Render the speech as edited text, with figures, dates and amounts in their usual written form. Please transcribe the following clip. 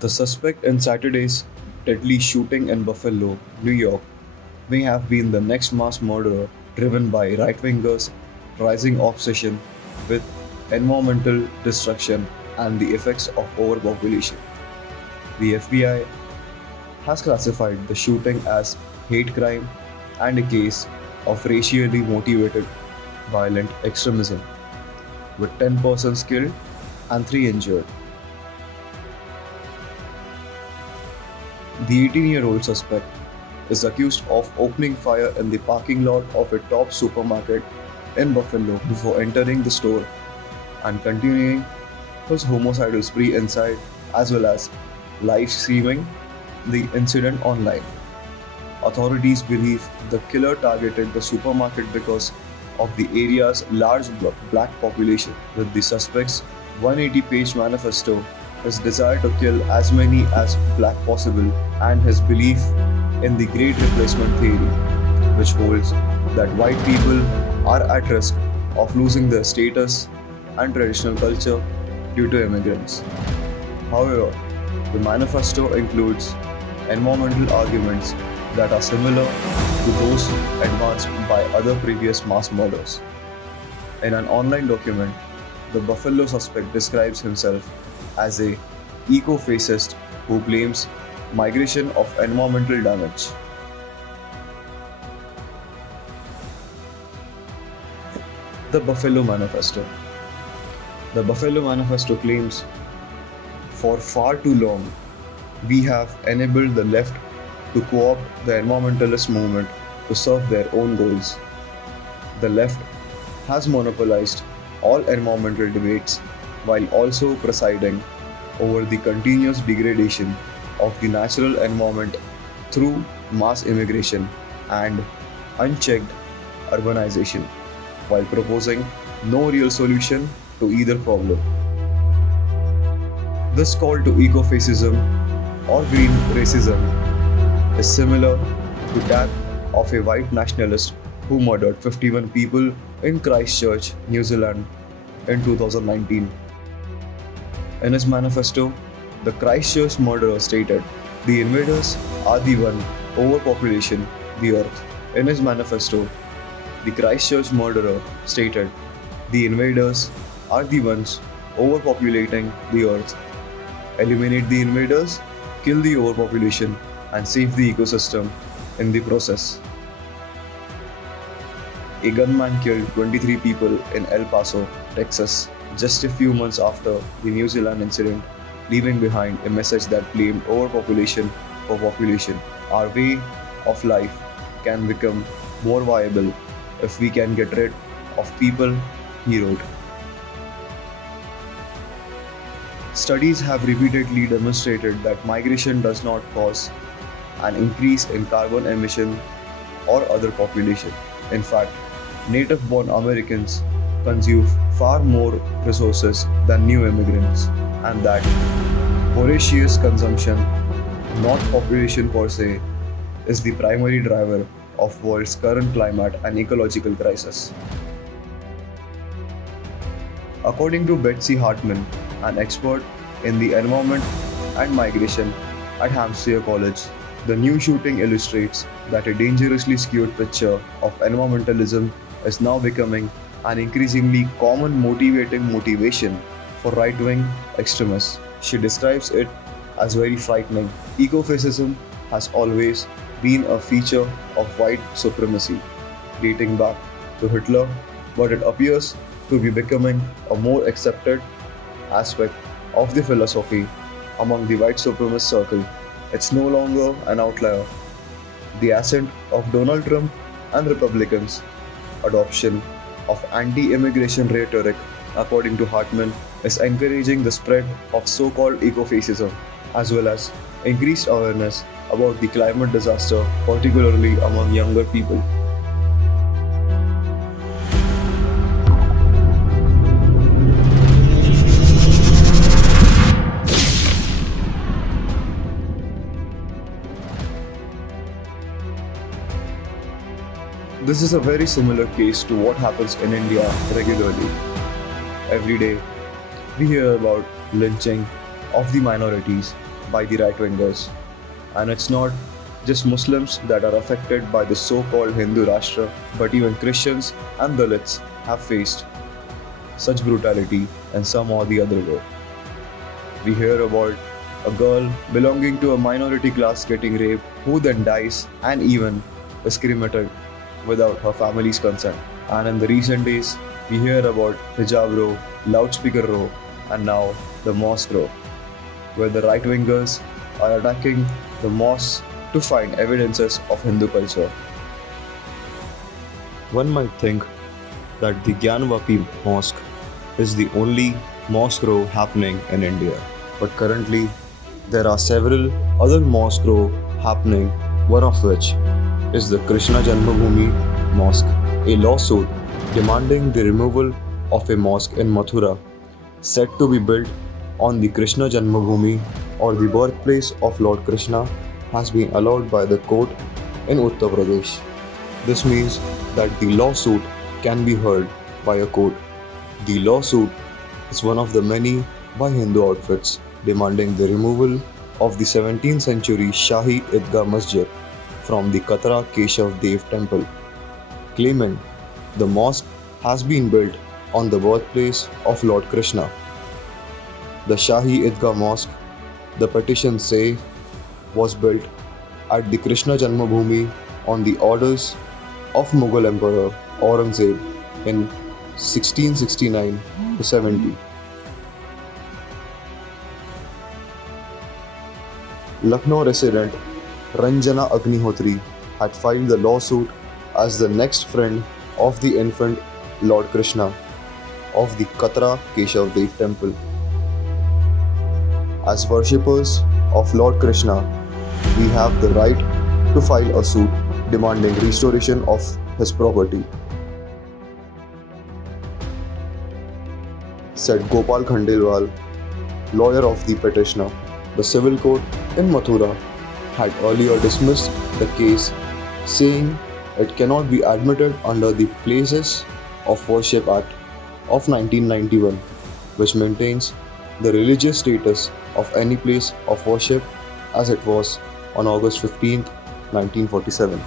The suspect in Saturday's deadly shooting in Buffalo, New York, may have been the next mass murderer driven by right wingers' rising obsession with environmental destruction and the effects of overpopulation. The FBI has classified the shooting as hate crime and a case of racially motivated violent extremism, with 10 persons killed and 3 injured. The 18-year-old suspect is accused of opening fire in the parking lot of a top supermarket in Buffalo before entering the store and continuing his homicidal spree inside, as well as live streaming the incident online. Authorities believe the killer targeted the supermarket because of the area's large black population, with the suspect's 180-page manifesto, his desire to kill as many as black possible, and his belief in the Great Replacement theory, which holds that white people are at risk of losing their status and traditional culture due to immigrants. However, the manifesto includes environmental arguments that are similar to those advanced by other previous mass murders. In an online document, the Buffalo suspect describes himself as a eco-fascist who blames migration of environmental damage. The Buffalo Manifesto. The Buffalo Manifesto claims, for far too long, we have enabled the left to co-opt the environmentalist movement to serve their own goals. The left has monopolized all environmental debates while also presiding over the continuous degradation of the natural environment through mass immigration and unchecked urbanization, while proposing no real solution to either problem. This call to eco-fascism or green racism is similar to that of a white nationalist who murdered 51 people in Christchurch, New Zealand in 2019. In his manifesto, the Christchurch murderer stated, "The invaders are the one overpopulation the earth." In his manifesto, the Christchurch murderer stated, "The invaders are the ones overpopulating the earth. Eliminate the invaders, kill the overpopulation, and save the ecosystem in the process." A gunman killed 23 people in El Paso, Texas, just a few months after the New Zealand incident, leaving behind a message that blamed overpopulation for population. Our way of life can become more viable if we can get rid of people, he wrote. Studies have repeatedly demonstrated that migration does not cause an increase in carbon emission or other population. In fact, native-born Americans consume far more resources than new immigrants, and that voracious consumption, not population per se, is the primary driver of world's current climate and ecological crisis. According to Betsy Hartman, an expert in the environment and migration at Hampshire College, the new shooting illustrates that a dangerously skewed picture of environmentalism is now becoming an increasingly common motivation for right-wing extremists. She describes it as very frightening. Ecofascism has always been a feature of white supremacy, dating back to Hitler, but it appears to be becoming a more accepted aspect of the philosophy among the white supremacist circle. It's no longer an outlier. The ascent of Donald Trump and Republicans' adoption of anti-immigration rhetoric, according to Hartman, is encouraging the spread of so-called ecofascism, as well as increased awareness about the climate disaster, particularly among younger people. This is a very similar case to what happens in India regularly. Every day, we hear about lynching of the minorities by the right wingers. And it's not just Muslims that are affected by the so called Hindu Rashtra, but even Christians and Dalits have faced such brutality in some or the other way. We hear about a girl belonging to a minority class getting raped, who then dies and even is cremated without her family's consent. And in the recent days, we hear about hijab row, loudspeaker row, and now the mosque row, where the right wingers are attacking the mosques to find evidences of Hindu culture. One might think that the Gyanvapi mosque is the only mosque row happening in India, but currently there are several other mosque row happening, one of which is the Krishna Janmabhoomi Mosque, a lawsuit demanding the removal of a mosque in Mathura said to be built on the Krishna Janmabhoomi or the birthplace of Lord Krishna has been allowed by the court in Uttar Pradesh. This means that the lawsuit can be heard by a court. The lawsuit is one of the many by Hindu outfits demanding the removal of the 17th century Shahi Idgah Masjid from the Katra Keshav Dev temple, claiming the mosque has been built on the birthplace of Lord Krishna. The Shahi Idgah Mosque, the petitions say, was built at the Krishna Janmabhoomi on the orders of Mughal Emperor Aurangzeb in 1669 to 70. Lucknow resident Ranjana Agnihotri had filed the lawsuit as the next friend of the infant Lord Krishna of the Katra Keshav Dev temple. As worshippers of Lord Krishna, we have the right to file a suit demanding restoration of his property, said Gopal Khandelwal, lawyer of the petitioner. The civil court in Mathura had earlier dismissed the case, saying it cannot be admitted under the Places of Worship Act of 1991, which maintains the religious status of any place of worship as it was on August 15, 1947.